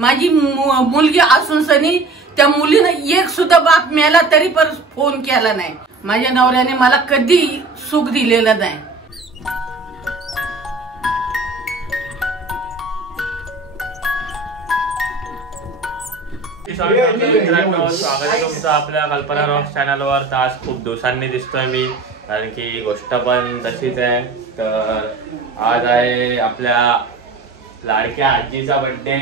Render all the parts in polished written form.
माझी मुलगी असून सनी त्या मुलीनं एक सुद्धा बाप मिळाला तरी पण फोन केला नाही। माझ्या नवऱ्याने मला कधी सुख दिलेलं नाही। मित्रांनो, स्वागत आहे तुमचं आपल्या कल्पना रॉक्स चॅनलवर। तर आज खूप दिवसांनी दिसतोय मी, कारण की गोष्ट पण तशीच आहे। तर आज आहे आपल्या लाडक्या आजीचा बर्थडे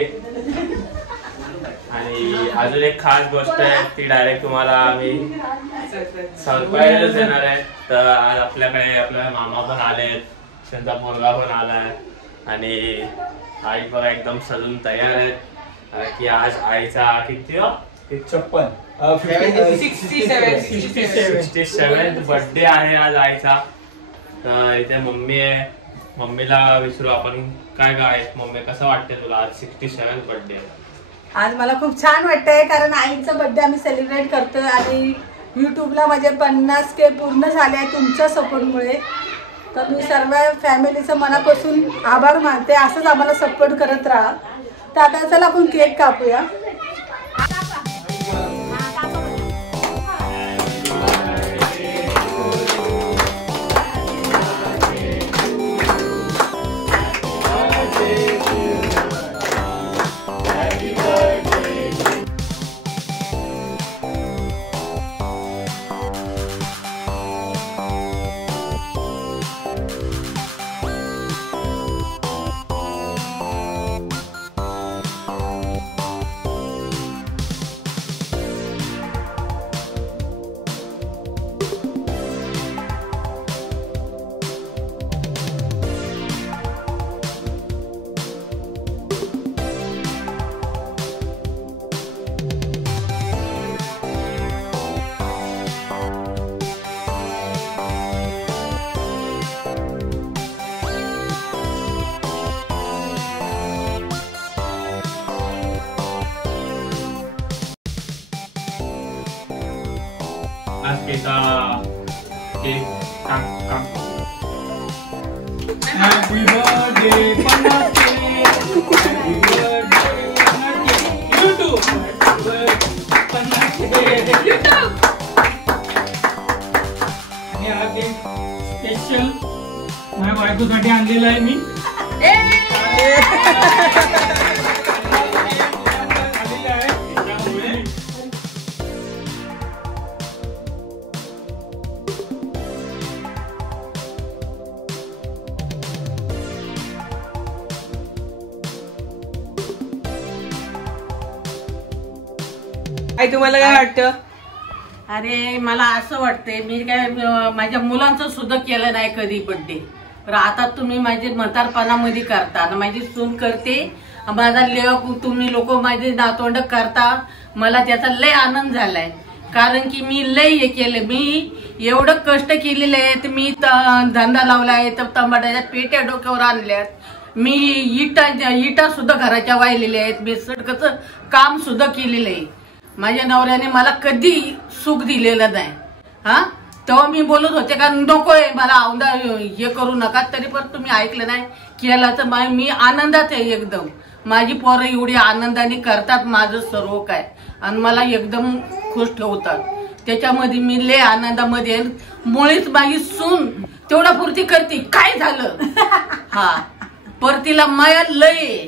आणि अजून एक खास गोष्ट आहे, ती डायरेक्ट तुम्हाला आम्ही सरप्राईज देणार आहे। तर आज आपल्याकडे आपल्या मामा पण आलेत, त्यांचा मुलगा पण आलाय आणि आई बघा एकदम सजून तयार आहेत की आज आईचा किती 67 बर्थडे आहे आज आईचा। तर इथे मम्मी आहे, मम्मीला विचारू आपण काय काय मम्मी कसं वाटतंय तुला आज 67 बर्थडे? आज मला खूप छान वाटतंय, कारण आईचा बर्थडे आम्ही सेलिब्रेट करतोय आणि युट्यूबला माझे 50K पूर्ण झाले तुमच्या सपोर्टमुळे। तर मी सर्व फॅमिलीचं मनापासून आभार मानते, असंच आम्हाला सपोर्ट करत राहा। तर आता चला आपण केक कापूया। आज cake Happy birthday, Panake. Happy birthday, YouTube. YouTube. आणि आज एक स्पेशल माझ्या बायकोसाठी आणलेलं आहे मी। आई तुम्हाला काय वाटतं? अरे मला असं वाटतंय, मी काय माझ्या मुलांचं सुद्धा केलं नाही कधी बर्थडे, तर आता तुम्ही माझे म्हातारपणामध्ये करता, माझी सून करते, माझा लेक तुम्ही लोक माझे नातवंड करता, मला त्याचा लय आनंद झालाय। कारण की मी लय हे केलं, मी एवढं कष्ट केलेलं आहे। तर मी धंदा लावलाय, तर टमाट्याच्या पेट्या डोक्यावर आणल्यात, मी इटा सुद्धा घराच्या वाहिलेल्या आहेत, मी सडकचं काम सुद्धा केलेलं आहे। माझ्या नवऱ्याने मला कधी सुख दिलेलं नाही। हा तेव्हा मी बोलत होते का नकोय मला औंधा हे करू नका, तरी पण तुम्ही ऐकलं नाही, केला तर मी आनंदात आहे एकदम। माझी पोरं एवढी आनंदाने करतात माझं सर्व काय, आणि मला एकदम खुश ठेवतात, त्याच्यामध्ये मी लय आनंदामध्ये। मुळीच माझी सून तेवढा पुरती करते, काय झालं हा पर तिला माया लय,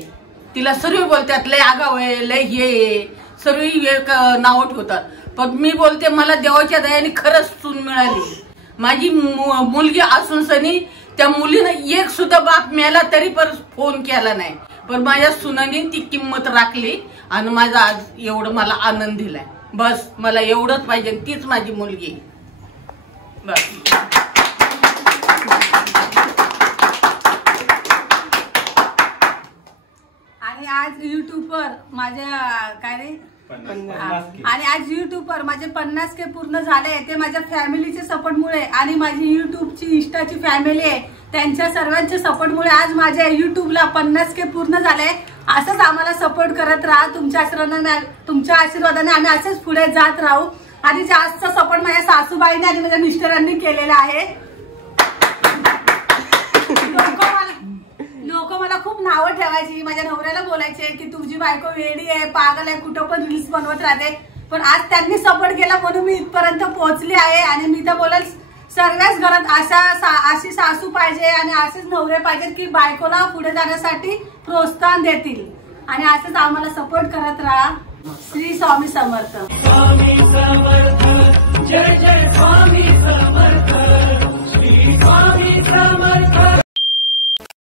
तिला सर्व बोलतात लय आगाव आहे, लय हे सर्व एक नाव ठेवतात, पण मी बोलते मला देवाच्या दयाने खरंच सून मिळाली। माझी मुलगी असून सनी त्या मुलीनं एक सुद्धा बाप मिळाला तरी पण फोन केला नाही, पण माझ्या सुनाने ती किंमत राखली आणि माझा आज एवढं मला आनंद दिलाय। बस मला एवढंच पाहिजे, तीच माझी मुलगी बस। आणि आज युट्यूबवर माझ्या काय रे आणि आज युट्यूबवर माझे 50K पूर्ण झाले, ते माझ्या फॅमिलीच्या सपोर्टमुळे आणि माझी युट्यूबची इंस्टाची फॅमिली आहे त्यांच्या सर्वांच्या सपोर्टमुळे आज माझ्या युट्यूबला 50K पूर्ण झाले। असंच आम्हाला सपोर्ट करत राहा, तुमच्या आशीर्वादाने आम्ही असंच पुढे जात राहू। आणि जास्त सपोर्ट माझ्या सासूबाईने आणि माझ्या मिस्टरांनी केलेला आहे। लोक मला खूप नावं ठेवायची, माझ्या नवऱ्याला बोलायचे की तुझी बायको वेडी आहे, पागल आहे, कुठं पण रील्स बनवत राहते. पण आज त्यांनी सपोर्ट केला म्हणून मी इथपर्यंत पोहोचली आहे. आणि मी तर बोलेल सर्वच घरात अशी सासू पाहिजे आणि असेच नवरे पाहिजेत की बायकोला पुढे जाण्यासाठी प्रोत्साहन देतील. आणि असंच आम्हाला सपोर्ट करत राहा. श्री स्वामी समर्थ.